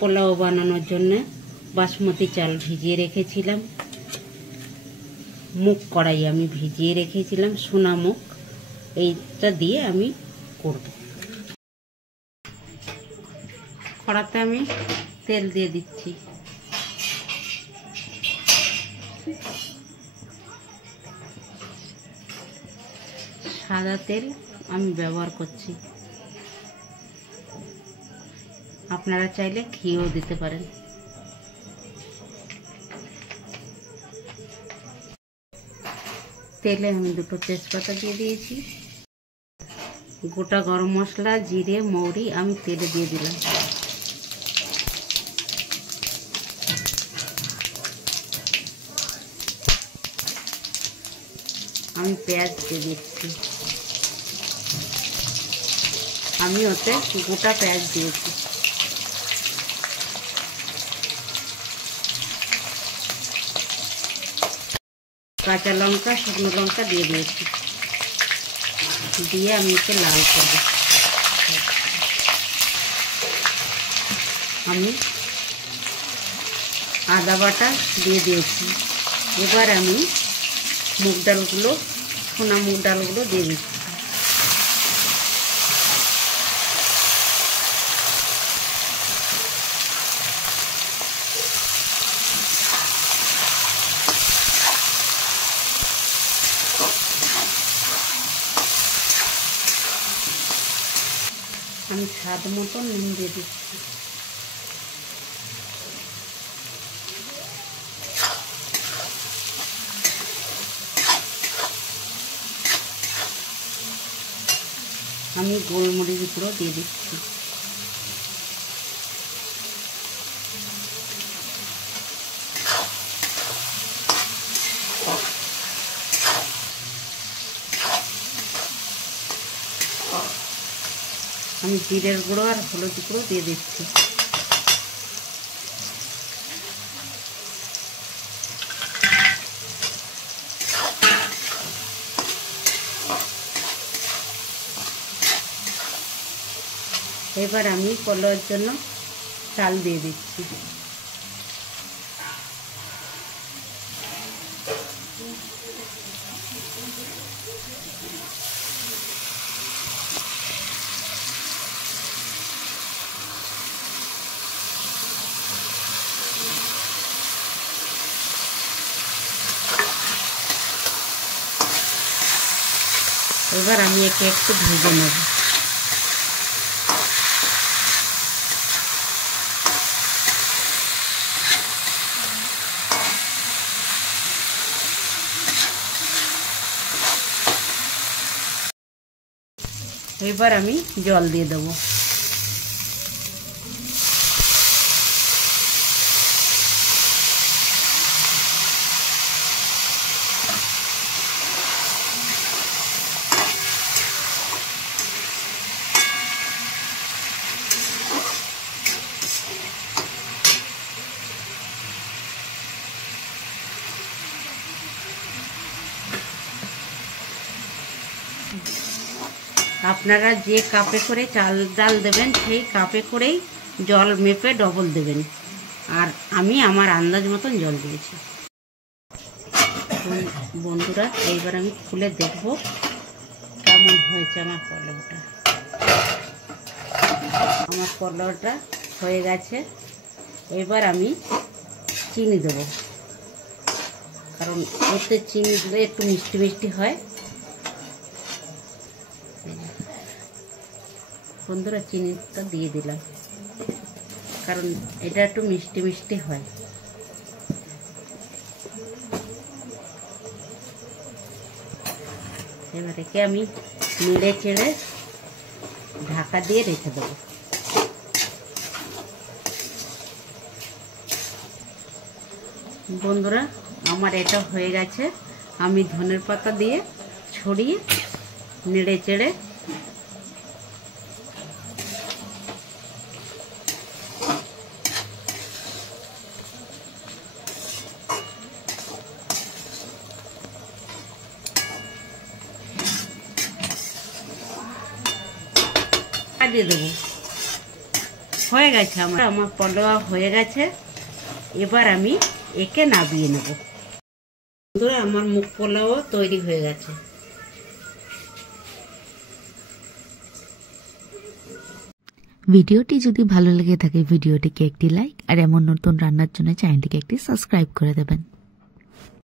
পোলাও বানানোর জন্য বাসমতি চাল ভিজিয়ে রেখেছিলাম। মুগ কড়াই আমি ভিজিয়ে রেখেছিলাম, সোনা মুগ। এইটা দিয়ে আমি করব। কড়াতে আমি তেল দিয়ে দিচ্ছি। সাদা তেল আমি ব্যবহার করছি, আপনারা চাইলে ঘিও দিতে পারেন। তেলে আমি দুটো তেজপাতা দিয়ে দিয়েছি। গোটা গরম মশলা, জিরে, মৌরি আমি তেলে দিয়ে দিলাম। আমি পেঁয়াজ দিয়ে দিচ্ছি। আমি ওতে গোটা পেঁয়াজ দিয়েছি। কাঁচা লঙ্কা, শুকনো লঙ্কা দিয়ে দিয়েছি। দিয়ে আমি একে লাল করব। আমি আদা বাটা দিয়ে দিয়েছি। এবার আমি মুগ ডালগুলো, সোনা মুগ ডালগুলো দিয়ে দিচ্ছি। আমি স্বাদ মতো নুন দিয়ে দিচ্ছি। আমি গোলমরিচ গুঁড়ো দিয়ে দিচ্ছি। আমি জিরের গুঁড়ো আর হলুদ গুঁড়ো দিয়ে দিচ্ছি। এবার আমি পোলাওর জন্য চাল দিয়ে দিচ্ছি। এবার আমি একে একটু ভেজে নেব। এবার আমি জল দিয়ে দেবো। আপনারা যে কাপে করে চাল ডাল দেবেন সেই কাপে করেই জল মেপে ডবল দেবেন। আর আমি আমার আন্দাজ মতন জল দিয়েছি। বন্ধুরা, এইবার আমি খুলে দেখব কেমন হয়েছে আমার পোলাওটা। আমার পোলাওটা হয়ে গেছে। এবার আমি চিনি দেব, কারণ এতে চিনি দিলে একটু মিষ্টি মিষ্টি হয়। বন্ধুরা, চিনিটা দিয়ে দিলাম, কারণ এটা একটু মিষ্টি মিষ্টি হয়। এবার একে আমি নেড়ে চেড়ে ঢাকা দিয়ে রেখে দেবো। বন্ধুরা, আমার এটা হয়ে গেছে। আমি ধনের পাতা দিয়ে ছড়িয়ে নেড়ে চেড়ে দিয়ে দেবো। হয়ে গেছে আমার পোলাও হয়ে গেছে। এবার আমি একে নামিয়ে নেব। বন্ধুরা, আমার মুগ পোলাও তৈরি হয়ে গেছে। ভিডিওটি যদি ভালো লেগে থাকে ভিডিওটিকে একটি লাইক আর এমন নতুন রান্নার জন্য চ্যানেলটিকে একটি সাবস্ক্রাইব করে দেবেন।